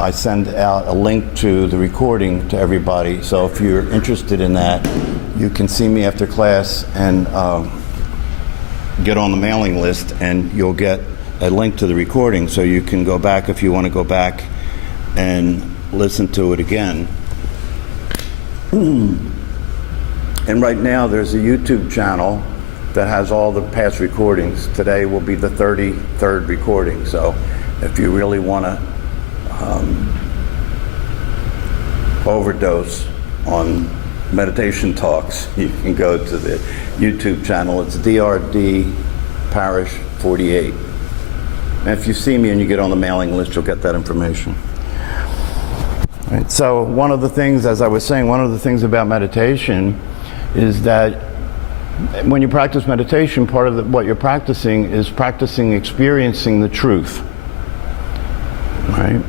I send out a link to the recording to everybody. So if you're interested in that, you can see me after class and get on the mailing list, and you'll get a link to the recording, so you can go back if you want to go back and listen to it again. And right now there's a YouTube channel that has all the past recordings. Today will be the 33rd recording, so if you really want to overdose on meditation talks, you can go to the YouTube channel. It's DRD Parish 48. And if you see me and you get on the mailing list, you'll get that information. Right, so one of the things, as I was saying, one of the things about meditation is that when you practice meditation, part of what you're practicing is practicing experiencing the truth. Right?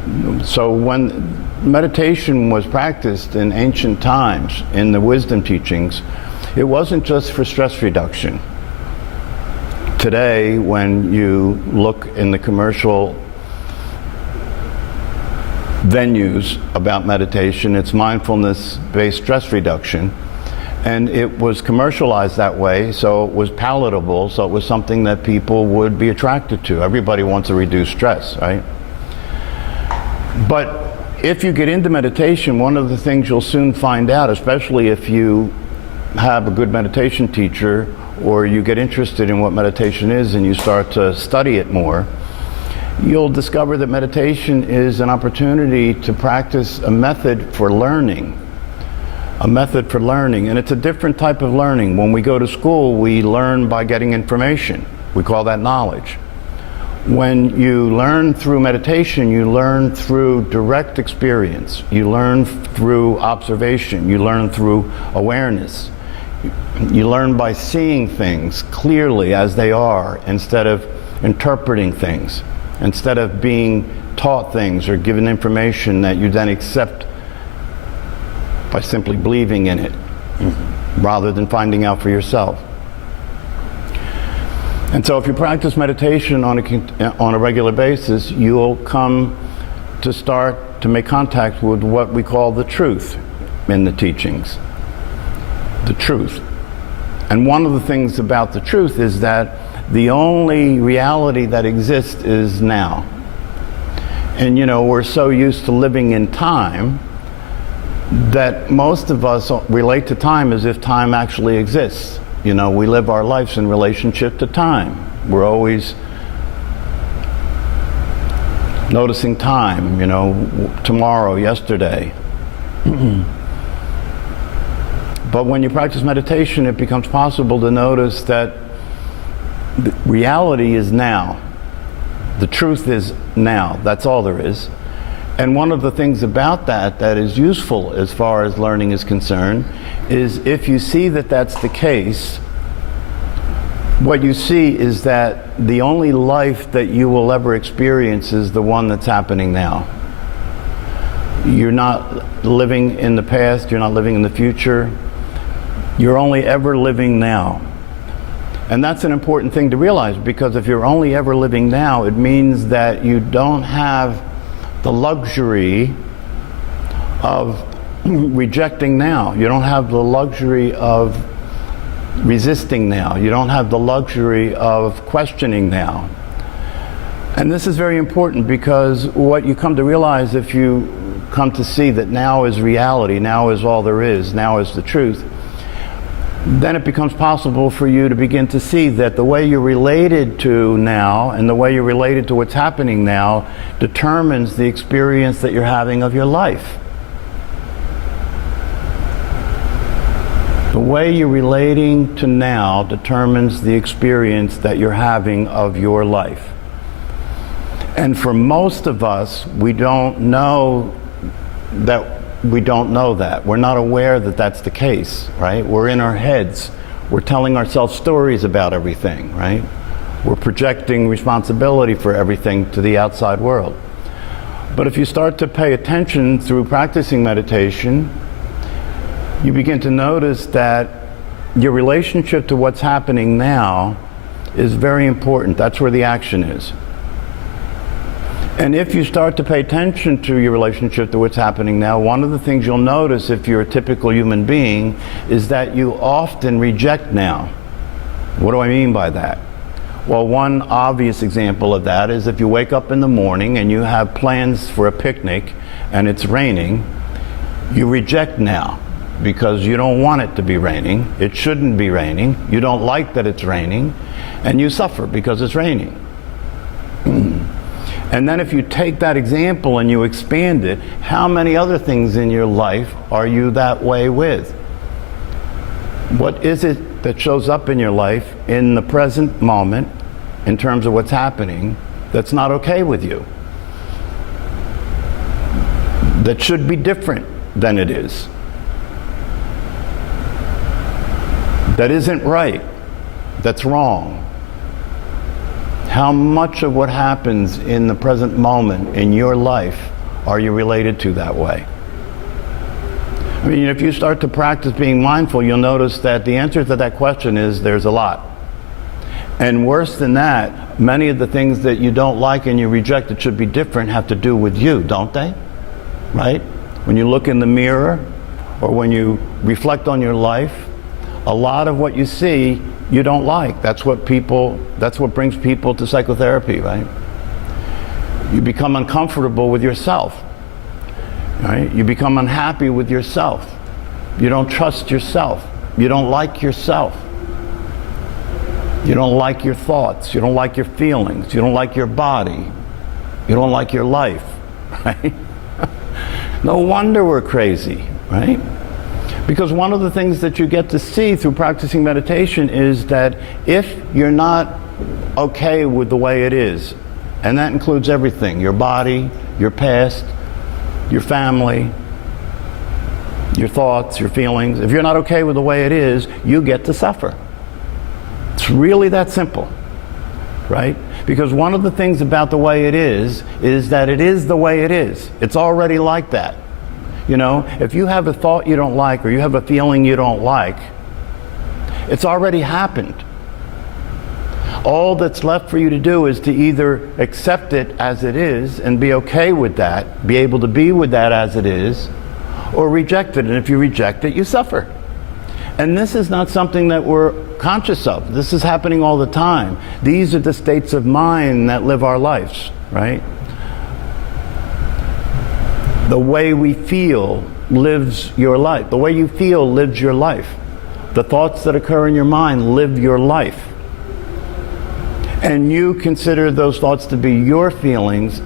So when meditation was practiced in ancient times, in the wisdom teachings, it wasn't just for stress reduction. Today, when you look in the commercial venues about meditation, it's mindfulness-based stress reduction. And it was commercialized that way, so it was palatable, so it was something that people would be attracted to. Everybody wants to reduce stress, right? But if you get into meditation, one of the things you'll soon find out, especially if you have a good meditation teacher, or you get interested in what meditation is and you start to study it more, you'll discover that meditation is an opportunity to practice a method for learning. A method for learning, and it's a different type of learning. When we go to school, we learn by getting information. We call that knowledge. When you learn through meditation, you learn through direct experience. You learn through observation. You learn through awareness. You learn by seeing things clearly as they are, instead of interpreting things, instead of being taught things or given information that you then accept by simply believing in it, rather than finding out for yourself. And so if you practice meditation on a regular basis, you'll come to start to make contact with what we call the truth in the teachings. The truth. And one of the things about the truth is that the only reality that exists is now. And you know, we're so used to living in time that most of us relate to time as if time actually exists. You know, we live our lives in relationship to time. We're always noticing time, you know, tomorrow, yesterday. But when you practice meditation, it becomes possible to notice that reality is now. The truth is now. That's all there is. And one of the things about that is useful as far as learning is concerned is if you see that that's the case, what you see is that the only life that you will ever experience is the one that's happening now. You're not living in the past, you're not living in the future, you're only ever living now. And that's an important thing to realize, because if you're only ever living now, it means that you don't have the luxury of rejecting now. You don't have the luxury of resisting now. You don't have the luxury of questioning now. And this is very important, because what you come to realize if you come to see that now is reality, now is all there is, now is the truth, then it becomes possible for you to begin to see that the way you're related to now and the way you're related to what's happening now determines the experience that you're having of your life. The way you're relating to now determines the experience that you're having of your life. And for most of us, we don't know that. We're not aware that that's the case, right? We're in our heads. We're telling ourselves stories about everything, right? We're projecting responsibility for everything to the outside world. But if you start to pay attention through practicing meditation, you begin to notice that your relationship to what's happening now is very important. That's where the action is. And if you start to pay attention to your relationship to what's happening now, one of the things you'll notice if you're a typical human being is that you often reject now. What do I mean by that? Well, one obvious example of that is if you wake up in the morning and you have plans for a picnic and it's raining, you reject now because you don't want it to be raining. It shouldn't be raining. You don't like that it's raining, and you suffer because it's raining. And then if you take that example and you expand it, how many other things in your life are you that way with? What is it that shows up in your life in the present moment in terms of what's happening that's not okay with you? That should be different than it is? That isn't right? That's wrong? How much of what happens in the present moment in your life are you related to that way? I mean, if you start to practice being mindful, you'll notice that the answer to that question is there's a lot. And worse than that, many of the things that you don't like and you reject that should be different have to do with you, don't they? Right? When you look in the mirror or when you reflect on your life, a lot of what you see you don't like. That's what brings people to psychotherapy, right? You become uncomfortable with yourself, right? You become unhappy with yourself. You don't trust yourself. You don't like yourself. You don't like your thoughts. You don't like your feelings. You don't like your body. You don't like your life, right? No wonder we're crazy, right? Because one of the things that you get to see through practicing meditation is that if you're not okay with the way it is, and that includes everything, your body, your past, your family, your thoughts, your feelings, if you're not okay with the way it is, you get to suffer. It's really that simple, right? Because one of the things about the way it is that it is the way it is. It's already like that. You know, if you have a thought you don't like or you have a feeling you don't like, it's already happened. All that's left for you to do is to either accept it as it is and be okay with that, be able to be with that as it is, or reject it. And if you reject it, you suffer. And this is not something that we're conscious of. This is happening all the time. These are the states of mind that live our lives, right? The way we feel lives your life. The way you feel lives your life. The thoughts that occur in your mind live your life. And you consider those thoughts to be your feelings,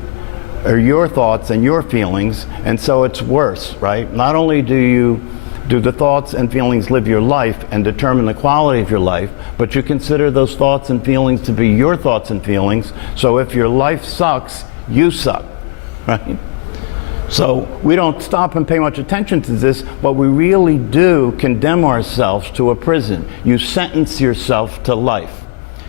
or your thoughts and your feelings, and so it's worse, right? Not only do the thoughts and feelings live your life and determine the quality of your life, but you consider those thoughts and feelings to be your thoughts and feelings, so if your life sucks, you suck, right? So we don't stop and pay much attention to this, but we really do condemn ourselves to a prison. You sentence yourself to life.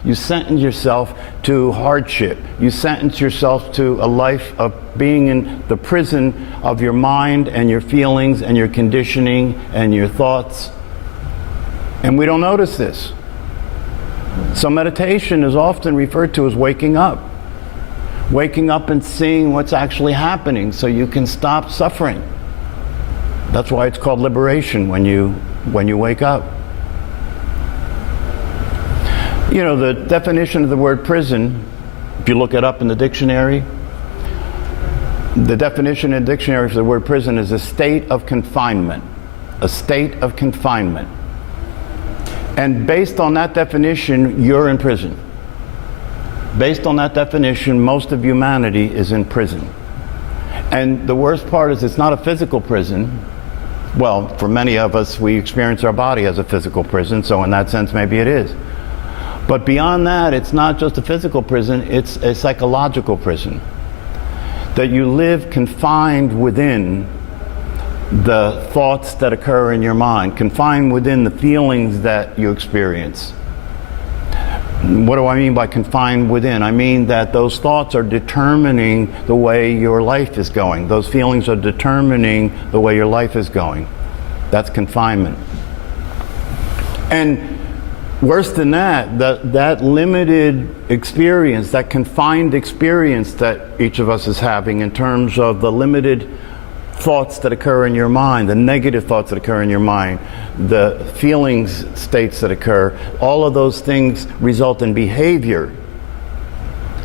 You sentence yourself to hardship. You sentence yourself to a life of being in the prison of your mind and your feelings and your conditioning and your thoughts. And we don't notice this. So meditation is often referred to as waking up. Waking up and seeing what's actually happening so you can stop suffering. That's why it's called liberation when you wake up. You know, the definition of the word prison, if you look it up in the dictionary, the definition in the dictionary for the word prison is a state of confinement. A state of confinement. And based on that definition, you're in prison. Based on that definition, most of humanity is in prison. And the worst part is it's not a physical prison. Well, for many of us, we experience our body as a physical prison, so in that sense, maybe it is. But beyond that, it's not just a physical prison, it's a psychological prison. That you live confined within the thoughts that occur in your mind, confined within the feelings that you experience. What do I mean by confined within? I mean that those thoughts are determining the way your life is going. Those feelings are determining the way your life is going. That's confinement. And Worse than that, that limited experience, that confined experience that each of us is having in terms of the limited thoughts that occur in your mind, the negative thoughts that occur in your mind, the feelings states that occur, all of those things result in behavior,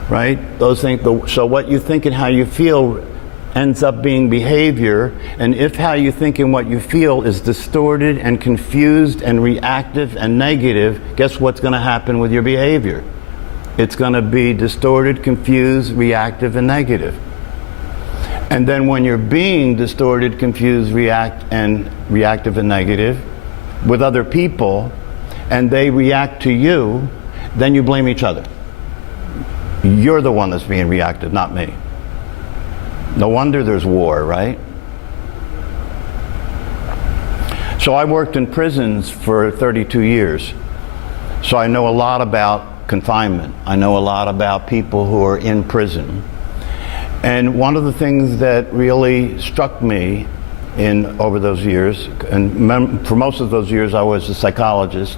right? Those things, so what you think and how you feel ends up being behavior, and if how you think and what you feel is distorted and confused and reactive and negative, guess what's going to happen with your behavior? It's going to be distorted, confused, reactive, and negative. And then when you're being distorted, confused, reactive, and negative with other people, and they react to you, then you blame each other. You're the one that's being reactive, not me. No wonder there's war, right? So I worked in prisons for 32 years. So I know a lot about confinement. I know a lot about people who are in prison. And one of the things that really struck me over those years, and for most of those years I was a psychologist,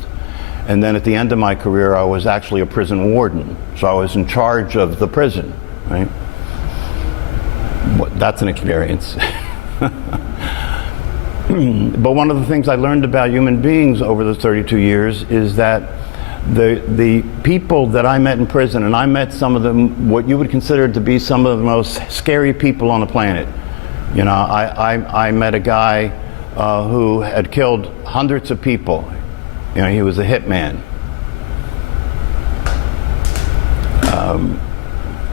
and then at the end of my career I was actually a prison warden. So I was in charge of the prison, right? That's an experience. But one of the things I learned about human beings over those 32 years is that the people that I met in prison, and I met some of them, what you would consider to be some of the most scary people on the planet. You know, I met a guy who had killed hundreds of people. You know, he was a hitman.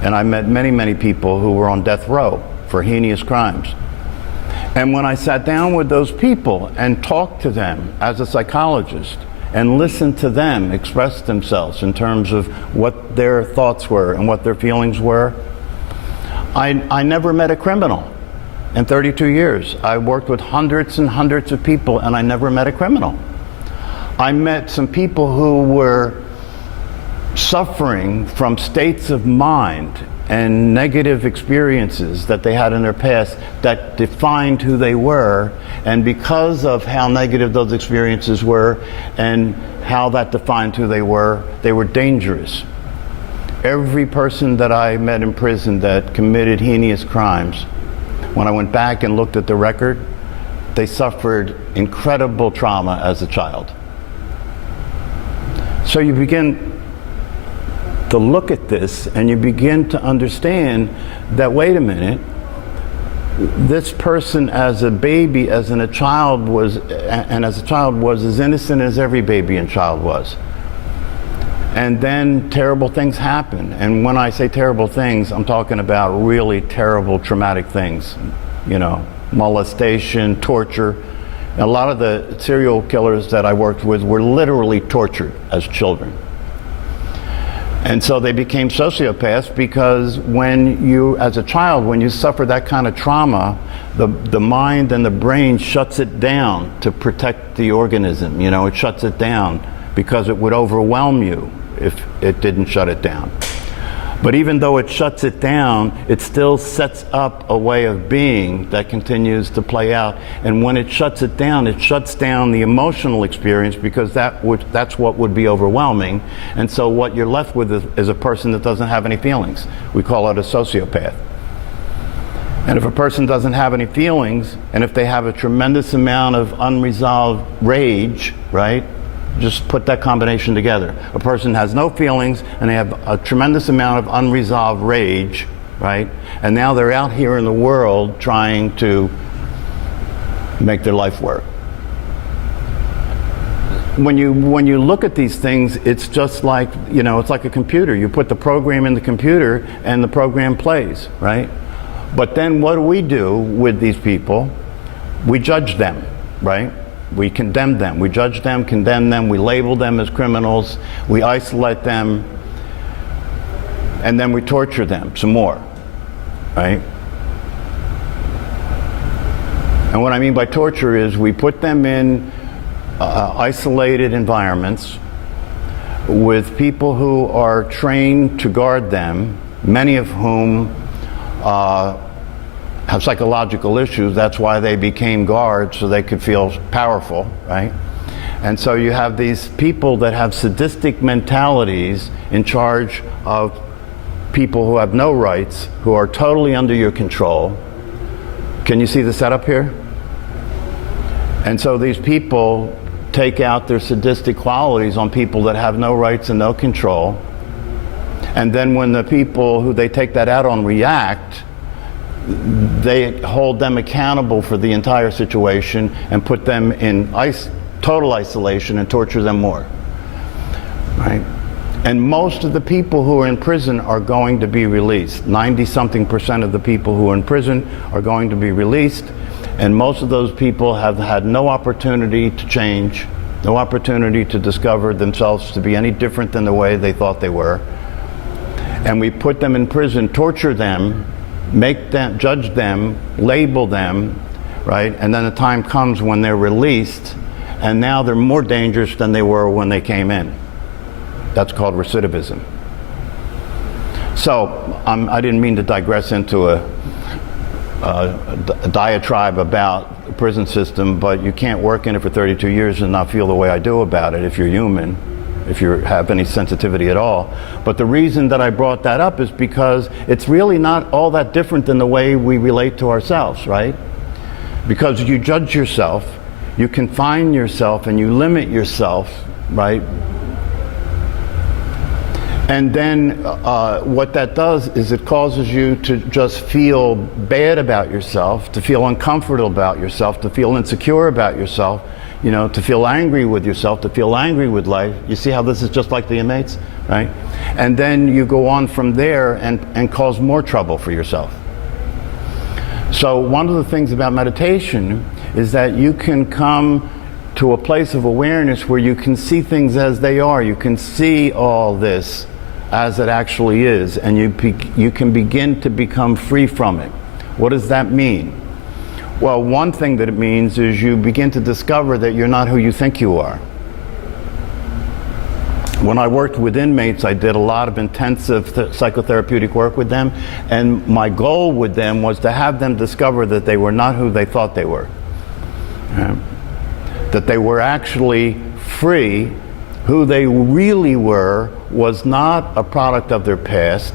And I met many, many people who were on death row for heinous crimes. And when I sat down with those people and talked to them as a psychologist and listened to them express themselves in terms of what their thoughts were and what their feelings were, I never met a criminal in 32 years. I worked with hundreds and hundreds of people, and I never met a criminal. I met some people who were suffering from states of mind and negative experiences that they had in their past that defined who they were, and because of how negative those experiences were and how that defined who they were dangerous. Every person that I met in prison that committed heinous crimes, when I went back and looked at the record, they suffered incredible trauma as a child. So you begin to look at this and you begin to understand that, wait a minute, this person as a baby, as a child was as innocent as every baby and child was. And then terrible things happen. And when I say terrible things, I'm talking about really terrible traumatic things. You know, molestation, torture. And a lot of the serial killers that I worked with were literally tortured as children. And so they became sociopaths because when you, as a child, when you suffer that kind of trauma, the mind and the brain shuts it down to protect the organism. You know, it shuts it down because it would overwhelm you if it didn't shut it down. But even though it shuts it down, it still sets up a way of being that continues to play out. And when it shuts down the emotional experience, because that's what would be overwhelming. And so what you're left with is a person that doesn't have any feelings. We call it a sociopath. And if a person doesn't have any feelings, and if they have a tremendous amount of unresolved rage, right? Just put that combination together. A person has no feelings and they have a tremendous amount of unresolved rage, right? And now they're out here in the world trying to make their life work. When you look at these things, it's just like, you know, it's like a computer. You put the program in the computer and the program plays, right? But then what do we do with these people? We judge them, right? We condemn them, we judge them, condemn them, we label them as criminals, we isolate them, and then we torture them some more, right? And what I mean by torture is we put them in isolated environments with people who are trained to guard them, many of whom have psychological issues. That's why they became guards, so they could feel powerful, right? And so you have these people that have sadistic mentalities in charge of people who have no rights, who are totally under your control. Can you see the setup here? And so these people take out their sadistic qualities on people that have no rights and no control. And then when the people who they take that out on react, they hold them accountable for the entire situation and put them in total isolation and torture them more, right? And most of the people who are in prison are going to be released. 90-something% of the people who are in prison are going to be released, and most of those people have had no opportunity to change, no opportunity to discover themselves to be any different than the way they thought they were. And we put them in prison, torture them, make them, judge them, label them, right? And then the time comes when they're released, and now they're more dangerous than they were when they came in. That's called recidivism. So I didn't mean to digress into a diatribe about the prison system, but you can't work in it for 32 years and not feel the way I do about it if you're human, if you have any sensitivity at all. But the reason that I brought that up is because it's really not all that different than the way we relate to ourselves, right? Because you judge yourself, you confine yourself, and you limit yourself, right? And then what that does is it causes you to just feel bad about yourself, to feel uncomfortable about yourself, to feel insecure about yourself, you know, to feel angry with yourself, to feel angry with life. You see how this is just like the inmates, right? And then you go on from there and cause more trouble for yourself. So one of the things about meditation is that you can come to a place of awareness where you can see things as they are. You can see all this as it actually is, and you can begin to become free from it. What does that mean? Well, one thing that it means is you begin to discover that you're not who you think you are. When I worked with inmates, I did a lot of intensive psychotherapeutic work with them, and my goal with them was to have them discover that they were not who they thought they were. That they were actually free. Who they really were was not a product of their past.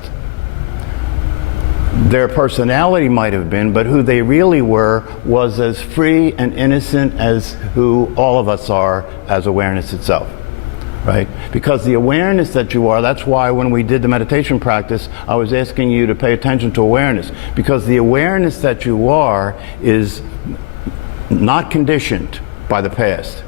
Their personality might have been, but who they really were was as free and innocent as who all of us are as awareness itself, right? Because the awareness that you are, that's why when we did the meditation practice, I was asking you to pay attention to awareness, because the awareness that you are is not conditioned by the past.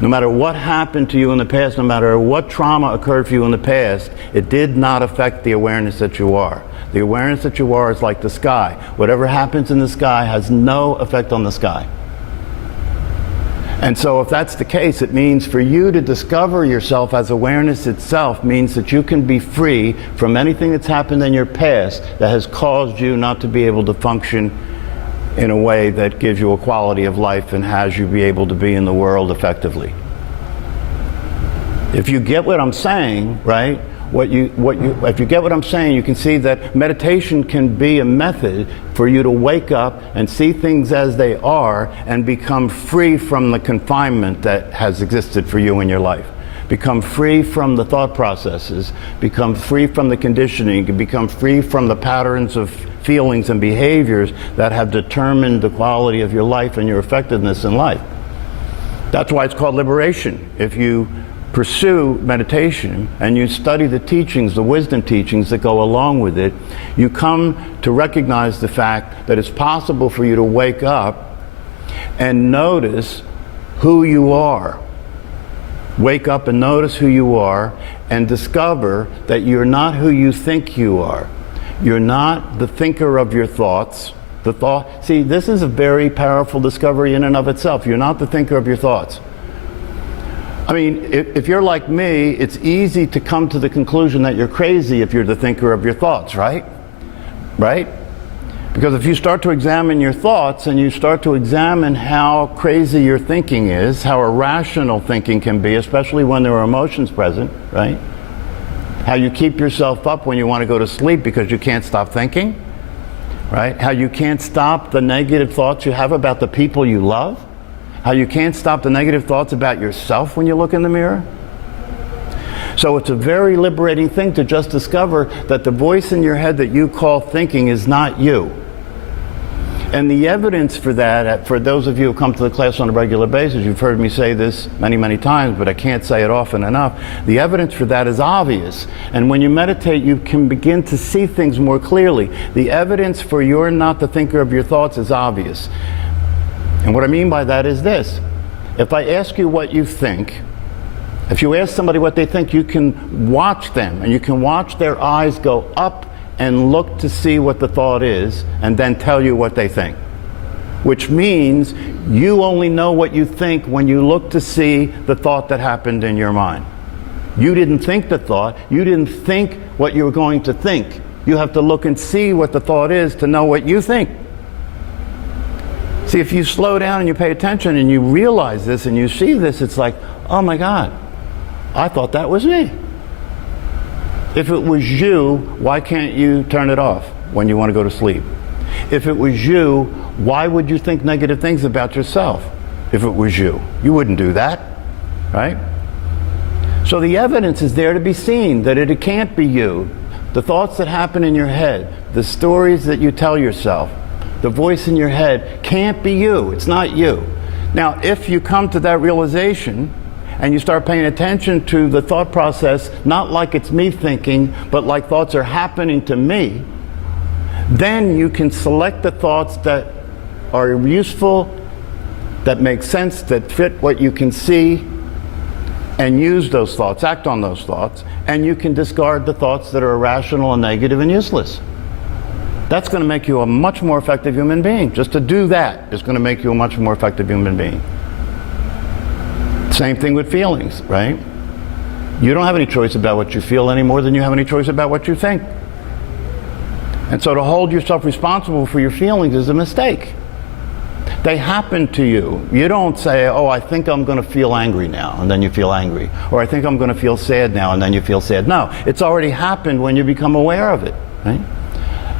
No matter what happened to you in the past, no matter what trauma occurred for you in the past, it did not affect the awareness that you are. The awareness that you are is like the sky. Whatever happens in the sky has no effect on the sky. And so if that's the case, it means for you to discover yourself as awareness itself means that you can be free from anything that's happened in your past that has caused you not to be able to function in a way that gives you a quality of life and has you be able to be in the world effectively. If you get what I'm saying, right? If you get what I'm saying, you can see that meditation can be a method for you to wake up and see things as they are and become free from the confinement that has existed for you in your life. Become free from the thought processes, become free from the conditioning, become free from the patterns of feelings and behaviors that have determined the quality of your life and your effectiveness in life. That's why it's called liberation. If you pursue meditation and you study the teachings, the wisdom teachings that go along with it, you come to recognize the fact that it's possible for you to wake up and notice who you are. Wake up and notice who you are and discover that you're not who you think you are. You're not the thinker of your thoughts. See, this is a very powerful discovery in and of itself. You're not the thinker of your thoughts. I mean, if you're like me, it's easy to come to the conclusion that you're crazy if you're the thinker of your thoughts, right? Right? Because if you start to examine your thoughts and you start to examine how crazy your thinking is, how irrational thinking can be, especially when there are emotions present, right? How you keep yourself up when you want to go to sleep because you can't stop thinking, right? How you can't stop the negative thoughts you have about the people you love. How you can't stop the negative thoughts about yourself when you look in the mirror? So it's a very liberating thing to just discover that the voice in your head that you call thinking is not you. And the evidence for that, for those of you who come to the class on a regular basis, you've heard me say this many, many times, but I can't say it often enough. The evidence for that is obvious. And when you meditate, you can begin to see things more clearly. The evidence for you're not the thinker of your thoughts is obvious. And what I mean by that is this. If I ask you what you think, if you ask somebody what they think, you can watch them, and you can watch their eyes go up and look to see what the thought is, and then tell you what they think. Which means you only know what you think when you look to see the thought that happened in your mind. You didn't think the thought, you didn't think what you were going to think. You have to look and see what the thought is to know what you think. See, if you slow down and you pay attention and you realize this and you see this, it's like, oh my God, I thought that was me. If it was you, why can't you turn it off when you want to go to sleep? If it was you, why would you think negative things about yourself? If it was you, you wouldn't do that, right? So the evidence is there to be seen that it can't be you. The thoughts that happen in your head, the stories that you tell yourself, the voice in your head can't be you. It's not you. Now, if you come to that realization, and you start paying attention to the thought process, not like it's me thinking, but like thoughts are happening to me, then you can select the thoughts that are useful, that make sense, that fit what you can see, and use those thoughts, act on those thoughts, and you can discard the thoughts that are irrational and negative and useless. That's going to make you a much more effective human being. Just to do that is going to make you a much more effective human being. Same thing with feelings, right? You don't have any choice about what you feel any more than you have any choice about what you think. And so to hold yourself responsible for your feelings is a mistake. They happen to you. You don't say, oh, I think I'm going to feel angry now, and then you feel angry. Or I think I'm going to feel sad now, and then you feel sad. No, it's already happened when you become aware of it, right?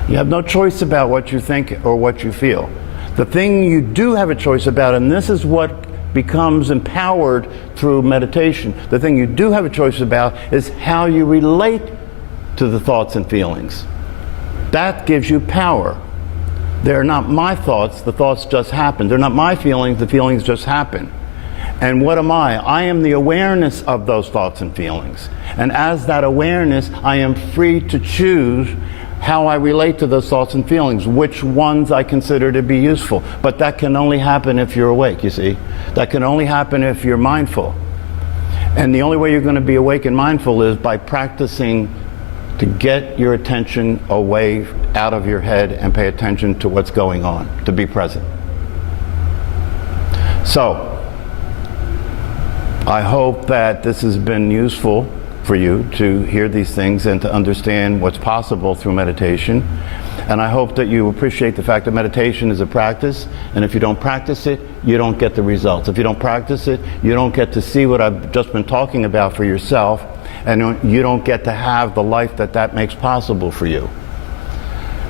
You have no choice about what you think or what you feel. The thing you do have a choice about, and this is what becomes empowered through meditation, the thing you do have a choice about is how you relate to the thoughts and feelings. That gives you power. They're not my thoughts, the thoughts just happen. They're not my feelings, the feelings just happen. And what am I? I am the awareness of those thoughts and feelings. And as that awareness, I am free to choose how I relate to those thoughts and feelings, which ones I consider to be useful. But that can only happen if you're awake, you see. That can only happen if you're mindful. And the only way you're going to be awake and mindful is by practicing to get your attention away out of your head and pay attention to what's going on, to be present. So, I hope that this has been useful for you to hear these things and to understand what's possible through meditation. And I hope that you appreciate the fact that meditation is a practice, and if you don't practice it, you don't get the results. If you don't practice it, you don't get to see what I've just been talking about for yourself, and you don't get to have the life that makes possible for you.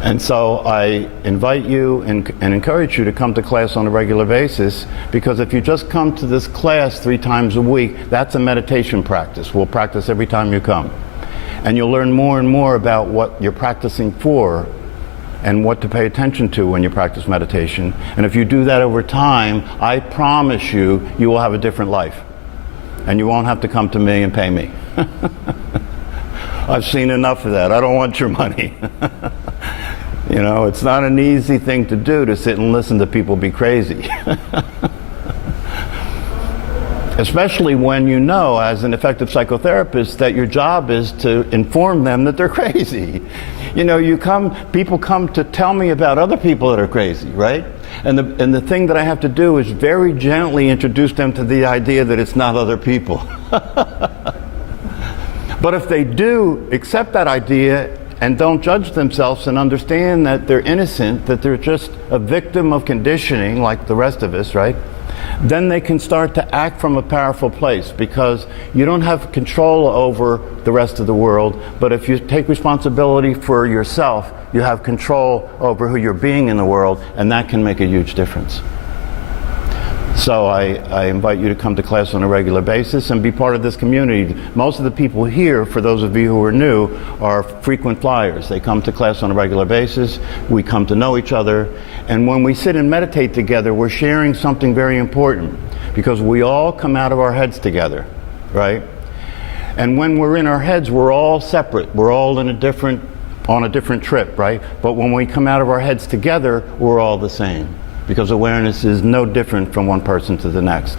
And so I invite you and encourage you to come to class on a regular basis, because if you just come to this class 3 times a week, that's a meditation practice. We'll practice every time you come. And you'll learn more and more about what you're practicing for and what to pay attention to when you practice meditation. And if you do that over time, I promise you, you will have a different life. And you won't have to come to me and pay me. I've seen enough of that. I don't want your money. You know, it's not an easy thing to do, to sit and listen to people be crazy. Especially when you know, as an effective psychotherapist, that your job is to inform them that they're crazy. You know, people come to tell me about other people that are crazy, right? And the thing that I have to do is very gently introduce them to the idea that it's not other people. But if they do accept that idea and don't judge themselves and understand that they're innocent, that they're just a victim of conditioning like the rest of us, right? Then they can start to act from a powerful place, because you don't have control over the rest of the world, but if you take responsibility for yourself, you have control over who you're being in the world, and that can make a huge difference. So I invite you to come to class on a regular basis and be part of this community. Most of the people here, for those of you who are new, are frequent flyers. They come to class on a regular basis. We come to know each other. And when we sit and meditate together, we're sharing something very important, because we all come out of our heads together, right? And when we're in our heads, we're all separate. We're all on a different trip, right? But when we come out of our heads together, we're all the same, because awareness is no different from one person to the next.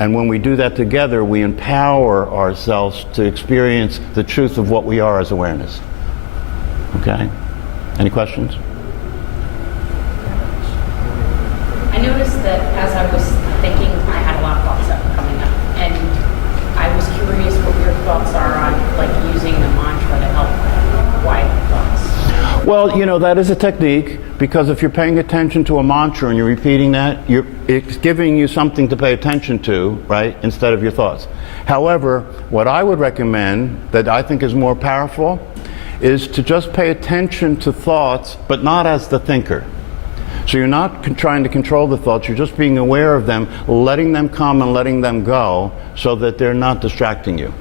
And when we do that together, we empower ourselves to experience the truth of what we are as awareness. Okay? Any questions? I noticed that as I was thinking, I had a lot of thoughts that were coming up, and I was curious what your thoughts are on like using the mantra to help quiet thoughts. Well, you know, that is a technique, because if you're paying attention to a mantra and you're repeating that, it's giving you something to pay attention to, right, instead of your thoughts. However, what I would recommend that I think is more powerful is to just pay attention to thoughts, but not as the thinker. So you're not trying to control the thoughts, you're just being aware of them, letting them come and letting them go so that they're not distracting you.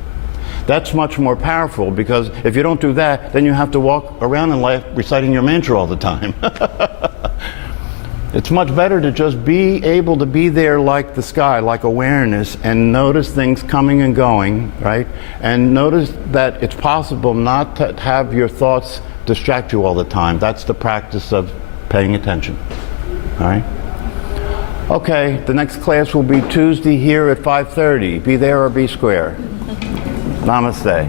That's much more powerful, because if you don't do that, then you have to walk around in life reciting your mantra all the time. It's much better to just be able to be there like the sky, like awareness, and notice things coming and going, right? And notice that it's possible not to have your thoughts distract you all the time. That's the practice of paying attention. All right? Okay, the next class will be Tuesday here at 5:30. Be there or be square. Namaste.